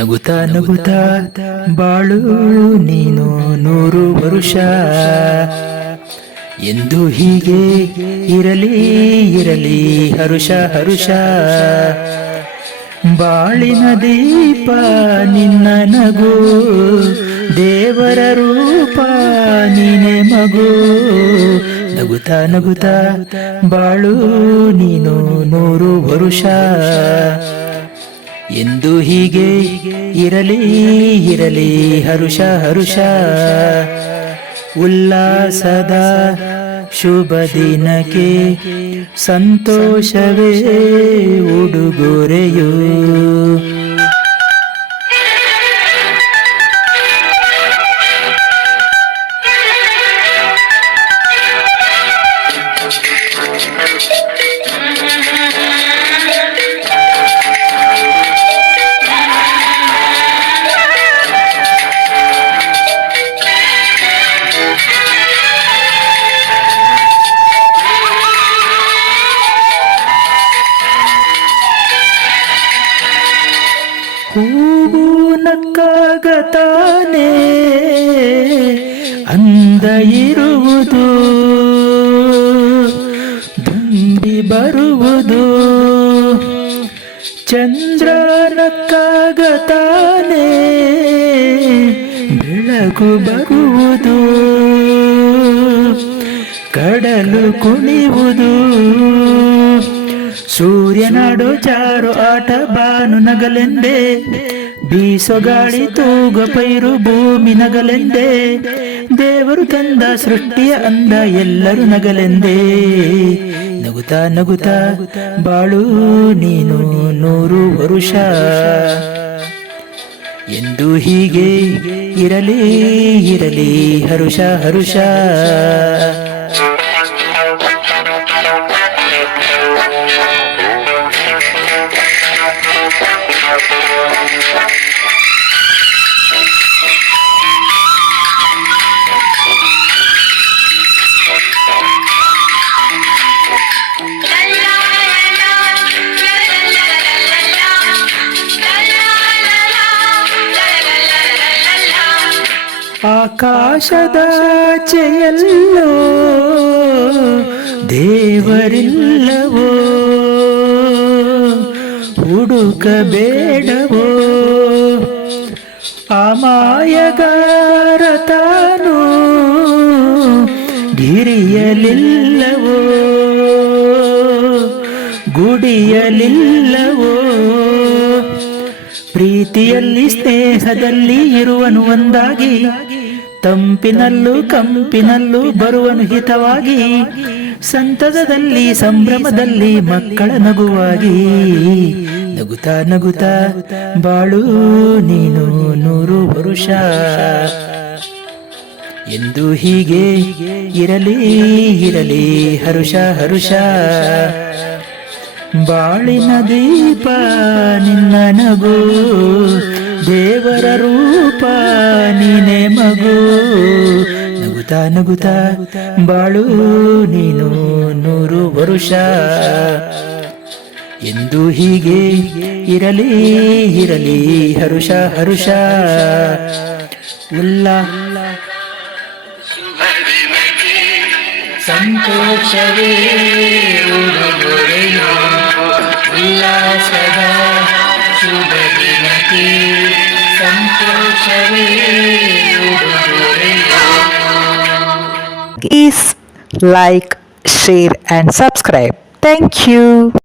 ನಗುತ್ತಾ ನಗುತ್ತಾ ಬಾಳು ನೀನು 100 ವರುಷ ಎಂದು ಹೀಗೆ ಇರಲಿ ಇರಲಿ ಹರುಷ ಹರುಷ. ಬಾಳಿನ ದೀಪ ನಿನ್ನ ನಗು, ದೇವರ ರೂಪ ನೀನೆ ಮಗು. ನಗುತ್ತಾ ನಗುತ್ತಾ ಬಾಳು ನೀನು 100 ವರುಷ ಎಂದು ಹೀಗೆ ಇರಲಿ ಇರಲಿ ಹರುಷ ಹರುಷ. ಉಲ್ಲಾಸದ ಶುಭ ದಿನಕ್ಕೆ ಸಂತೋಷವೇ ಉಡುಗೊರೆಯು. ಹೂವು ನಕ್ಕಾಗ ತಾನೇ ಅಂದ ಇರುವುದು, ದುಂಬಿ ಬರುವುದು. ಚಂದ್ರ ನಕ್ಕಾಗ ತಾನೇ ಬೆಳಕು ಬರುವುದು, ಕಡಲು ಕುಣಿಯುವುದು. ಸೂರ್ಯನಾಡೋ ಜಾರೋ ಆಟ ಬಾನು ನಗಲೆಂದೇ, ಬೀಸೋ ಗಾಳಿ ತೂಗ ಪೈರು ಭೂಮಿ ನಗಲೆಂದೇ. ದೇವರು ತಂದ ಸೃಷ್ಟಿಯ ಅಂದ ಎಲ್ಲರೂ ನಗಲೆಂದೇ. ನಗುತ್ತಾ ನಗುತ್ತಾ ಬಾಳು ನೀನು 100 ವರುಷ ಎಂದು ಹೀಗೆ ಇರಲಿ ಇರಲಿ ಹರುಷ ಹರುಷ. ಆಕಾಶದಾಚೆಯಲ್ಲೋ ದೇವರಿಲ್ಲವೋ, ಹುಡುಕಬೇಡವೋ. ಅಮಾಯಗಾರ ತಾನು ಗಿರಿಯಲಿಲ್ಲವೋ, ಗುಡಿಯಲಿಲ್ಲವೋ. ಪ್ರೀತಿಯಲ್ಲಿ ಸ್ನೇಹದಲ್ಲಿ ಇರುವನು ಒಂದಾಗಿ, ತಂಪಿನಲ್ಲೂ ಕಂಪಿನಲ್ಲೂ ಬರುವನು ಹಿತವಾಗಿ. ಸಂತಸದಲ್ಲಿ ಸಂಭ್ರಮದಲ್ಲಿ ಮಕ್ಕಳ ನಗುವಾಗಿ. ನಗುತ್ತಾ ನಗುತ್ತಾ ಬಾಳು ನೀನು 100 ವರುಷ ಎಂದು ಹೀಗೆ ಇರಲಿ ಇರಲಿ ಹರುಷ ಹರುಷ. ಬಾಳಿನ ದೀಪ ನಿನ್ನ ನಗು, ದೇವರ ರೂಪ ನೀನೆ ಮಗು. ನಗುತ್ತಾ ನಗುತ್ತಾ ಬಾಳು ನೀನು 100 ವರುಷ ಎಂದು ಹೀಗೆ ಇರಲಿ ಇರಲಿ ಹರುಷ ಹರುಷ. ಸಂತೋಷವೇ ಉಡುಗೊರೆಯೋ, ಉಲ್ಲಾಸದ ಶುಭ ದಿನಕ್ಕೆ ಸಂತೋಷವೇ ಉಡುಗೊರೆಯೋ. Please like, share and subscribe. Thank you.